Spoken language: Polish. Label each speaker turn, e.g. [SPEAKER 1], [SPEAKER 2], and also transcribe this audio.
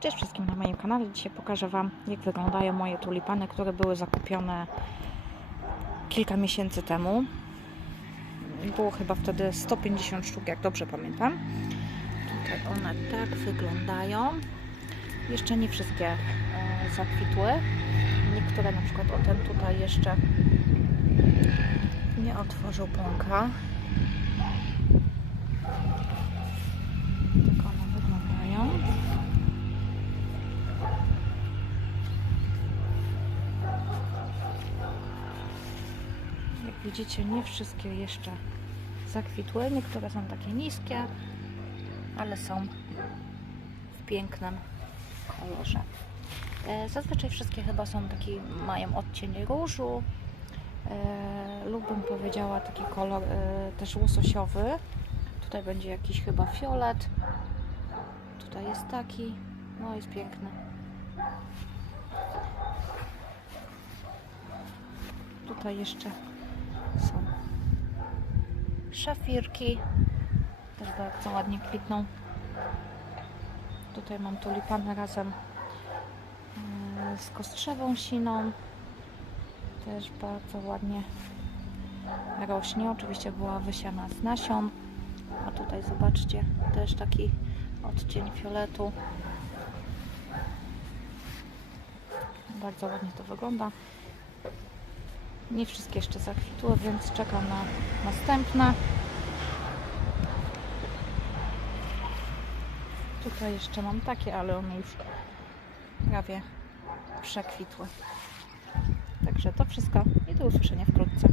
[SPEAKER 1] Cześć wszystkim na moim kanale. Dzisiaj pokażę Wam, jak wyglądają moje tulipany, które były zakupione kilka miesięcy temu. Było chyba wtedy 150 sztuk, jak dobrze pamiętam. Tutaj one tak wyglądają. Jeszcze nie wszystkie e, zakwitły. Niektóre, na przykład o ten tutaj jeszcze nie otworzył pąka. Widzicie, nie wszystkie jeszcze zakwitły. Niektóre są takie niskie, ale są w pięknym kolorze. E, Zazwyczaj wszystkie chyba są taki, mają odcień różu e, lub bym powiedziała taki kolor e, też łososiowy. Tutaj będzie jakiś chyba fiolet. Tutaj jest taki. No jest piękny. Tutaj jeszcze są szafirki. Też bardzo ładnie kwitną. Tutaj mam tulipany razem e, z kostrzewą siną. Też bardzo ładnie rośnie. Oczywiście była wysiana z nasion. A tutaj zobaczcie, też taki odcień fioletu. Bardzo ładnie to wygląda. Nie wszystkie jeszcze zakwitły, więc czekam na następne. Tutaj jeszcze mam takie, ale one już prawie przekwitły. Także to wszystko i do usłyszenia wkrótce.